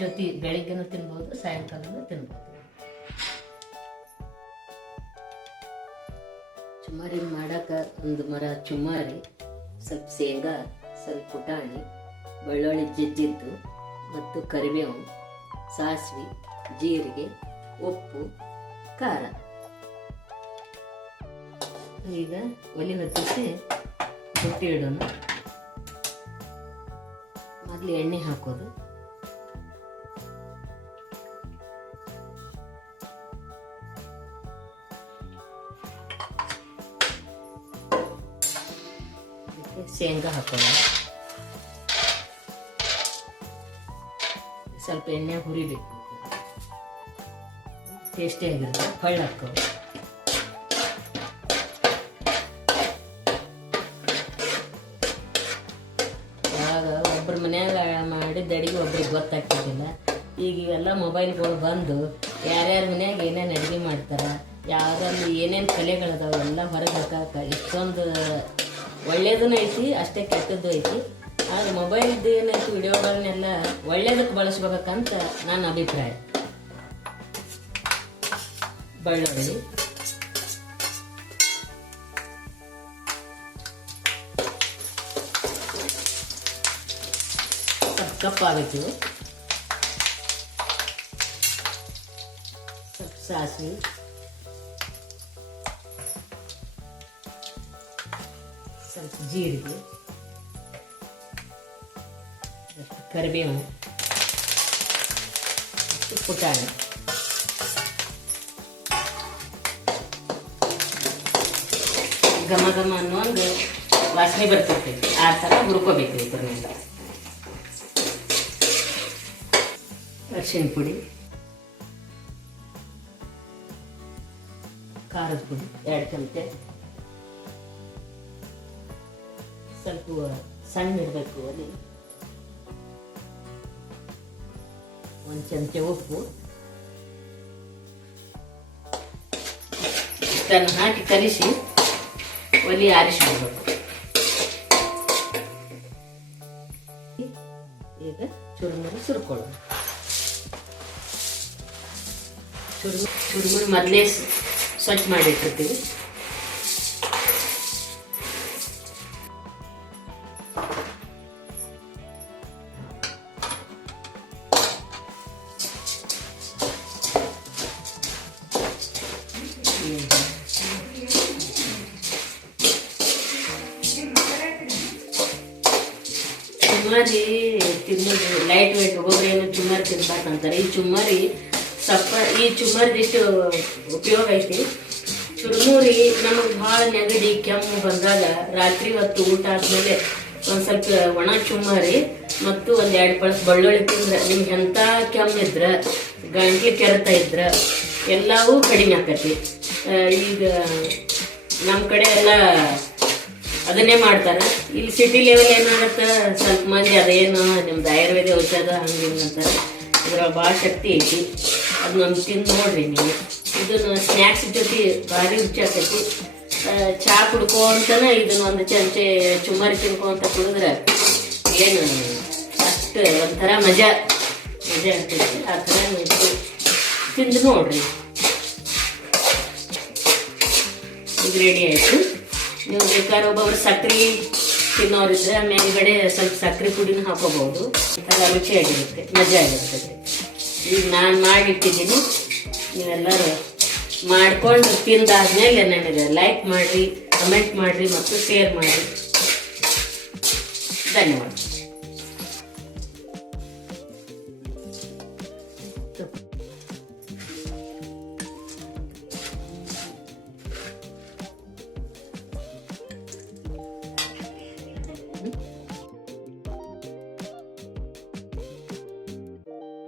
ಜೊತೆ ಬೆಳಿಗ್ಗೆನೂ ತಿನ್ಬೋದು, ಸಾಯಂಕಾಲನೂ ತಿನ್ಬೋದು. ಚುಮಾರಿ ಮಾಡಕ್ಕೆ ಒಂದು ಮರ ಚುಮಾರಿ, ಸ್ವಲ್ಪ ಶೇಂಗಾ, ಸ್ವಲ್ಪ ಪುಟಾಣಿ, ಬೆಳ್ಳುಳ್ಳಿ ಜಜ್ಜಿದ್ದು, ಮತ್ತು ಕರಿಬೇವು, ಸಾಸಿವೆ, ಜೀರಿಗೆ, ಉಪ್ಪು, ಖಾರ. ಈಗ ಒಲೆ ಹೊತ್ತಿಸಿ ರೊಟ್ಟಿ ಇಡೋಣ. ಮೊದಲು ಎಣ್ಣೆ ಹಾಕೋದು. ಶೇಂಗಾ ಹಾಕೋಣ. ಸ್ವಲ್ಪ ಎಣ್ಣೆ ಹುರಿಬೇಕು. ಟೇಸ್ಟಿ ಆಗಿರುತ್ತೆ. ಹೊಳ್ಳು ಹಾಕೋ ಮಾಡಿದ ಅಡಿಗೆ ಒಬ್ರಿಗೆ ಗೊತ್ತಾಗ್ತಿದ್ದಿಲ್ಲ. ಈಗ ಇವೆಲ್ಲ ಮೊಬೈಲ್ಗಳು ಬಂದು ಯಾರ್ಯಾರ ಮನ್ಯಾಗ ಏನೇನು ಅಡುಗೆ ಮಾಡ್ತಾರೆ ಯಾರಲ್ಲಿ ಏನೇನು ಕಲೆಗಳದಾವ ಎಲ್ಲ ಹೊರಗೆ ಹಾಕಾಕ ಇಷ್ಟೊಂದು ಒಳ್ಳೇದೂ ಐತಿ, ಅಷ್ಟೇ ಕೆಟ್ಟದ್ದು ಐತಿ. ಆದ್ರೆ ಮೊಬೈಲ್ದು ಏನೈತಿ ವಿಡಿಯೋಗಳನ್ನೆಲ್ಲ ಒಳ್ಳೇದಕ್ಕೆ ಬಳಸ್ಬೇಕಂತ ನನ್ನ ಅಭಿಪ್ರಾಯ. ಬೆಳ್ಳುಳ್ಳಿ ಸ್ವಲ್ಪ ಕಪ್ಪಾಗಬೇಕು ಸ್ವಲ್ಪ ಸಾಸಿವೆ ಸ್ವಲ್ಪ ಜೀರಿಗೆ ಸ್ವಲ್ಪ ಕರಿಬೇವು ಮತ್ತು ಪುಟಾಣಿ ಘಮ ಘಮ ಅನ್ನೋ ಒಂದು ವಾಸನೆ ಬರ್ತೈತಿ ಆ ಥರ ಹುರ್ಕೋಬೇಕು ಇದ್ರನ್ನೆಲ್ಲ ಅರಿಶಿನ ಪುಡಿ, ಖಾರದ ಪುಡಿ, ಎರಡು ಚಮಚೆ. ಸ್ವಲ್ಪ ಸಣ್ಣ ಇರಬೇಕು ಅಲ್ಲಿ. ಒಂದು ಚಮಚೆ ಉಪ್ಪು. ಇಷ್ಟನ್ನು ಹಾಕಿ ಕಲಿಸಿ ಒಲಿ ಆರಿಸ್ಬಿಡ್ಬೇಕು ಈಗ ಚುರುಮುರು ಸುರ್ಕೊಳ್ಳೋಣ. ಚುರುಮು ಚುರುಮುರು ಮೊದಲೇ ಸ್ವಚ್ಛ ಮಾಡಿಟ್ಟಿರ್ತೀವಿ. ಚುಮ್ಮರಿ ತಿನ್ನೋದು ಲೈಟ್ ವೇಟ್ ಒಬ್ಬೊಬ್ಬರೇನು ಚುಮ್ಮರಿ ತಿನ್ಬಾರ್ದು ಅಂತಾರೆ. ಈ ಚುಮ್ಮರಿ ಸಪ್ಪ, ಈ ಚುಮರ್ದಿಷ್ಟು ಉಪಯೋಗ ಐತಿ? ಚುರುಮುರಿ, ನಮಗೆ ಭಾಳ ನೆಗಡಿ, ಕೆಮ್ಮು ಬಂದಾಗ ರಾತ್ರಿ ಹೊತ್ತು ಊಟ ಆದಮೇಲೆ ಒಂದು ಸ್ವಲ್ಪ ಒಣ ಚುಮ್ಮರಿ ಮತ್ತು ಒಂದು ಎರಡು ಪಳಸ್ ಬೆಳ್ಳುಳ್ಳಿ ತಿಂದ್ರೆ, ನಿಮ್ಗೆ ಎಂಥ ಕೆಮ್ಮಿದ್ರ ಗಂಟ್ಲು ಕೆರೆತ ಇದ್ರೆ, ಎಲ್ಲವೂ ಕಡಿಮೆ ಆಕತಿ ಈಗ ನಮ್ಮ ಕಡೆ ಎಲ್ಲ ಅದನ್ನೇ ಮಾಡ್ತಾರೆ. ಇಲ್ಲಿ ಸಿಟಿ ಲೆವೆಲ್ ಏನಾಗತ್ತೆ ಸ್ವಲ್ಪ ಮಂದಿ ಅದೇನು, ನಿಮ್ದು ಆಯುರ್ವೇದ ಔಷಧ ಹಂಗೆ ಹಿಂಗೆ ಅಂತಾರೆ. ಭಾಳ ಶಕ್ತಿ ಐತಿ. ಅದನ್ನೊಂದು ತಿಂದು ನೋಡ್ರಿ ನೀವು. ಇದನ್ನು ಸ್ನ್ಯಾಕ್ಸ್ ಜೊತೆ ಭಾರಿ ರುಚಿ ಆಗ್ತೈತಿ ಚಹಾ ಕುಡ್ಕೊಂತನ ಇದನ್ನ ಒಂದು ಚಮಚೆ ಚುಮ್ಮರಿ ತಿನ್ಕೊಂತ ಕುಡಿದ್ರೆ ಏನು ಅಷ್ಟು ಒಂಥರ ಮಜಾ. ಮಜಾ ಆಗ್ತೈತಿ. ಆ ಥರ ನೀವು ತಿಂದು ನೋಡ್ರಿ. ಇದು ರೆಡಿ ಆಯಿತು. ನೀವು ಬೇಕಾದ್ರೆ ಒಬ್ಬೊಬ್ರು ಸಕ್ರೆ ತಿನ್ನೋರಿದ್ರೆ ಮೇಲ್ಗಡೆ ಸ್ವಲ್ಪ ಸಕ್ಕರೆ ಪುಡಿನೂ ಹಾಕೋಬಹುದು. ಒಂಥರ ರುಚಿಯಾಗಿರುತ್ತೆ ಮಜಾ ಆಗಿರ್ತದೆ ಈಗ ನಾನು ಮಾಡಿಟ್ಟಿದ್ದೀನಿ ನೀವೆಲ್ಲರೂ ಮಾಡಿಕೊಂಡು ತಿಂದಾದ್ಮೇಲೆ ನನಗೆ ಲೈಕ್ ಮಾಡಿರಿ ಕಮೆಂಟ್ ಮಾಡಿರಿ ಮತ್ತು ಶೇರ್ ಮಾಡಿರಿ. ಧನ್ಯವಾದ.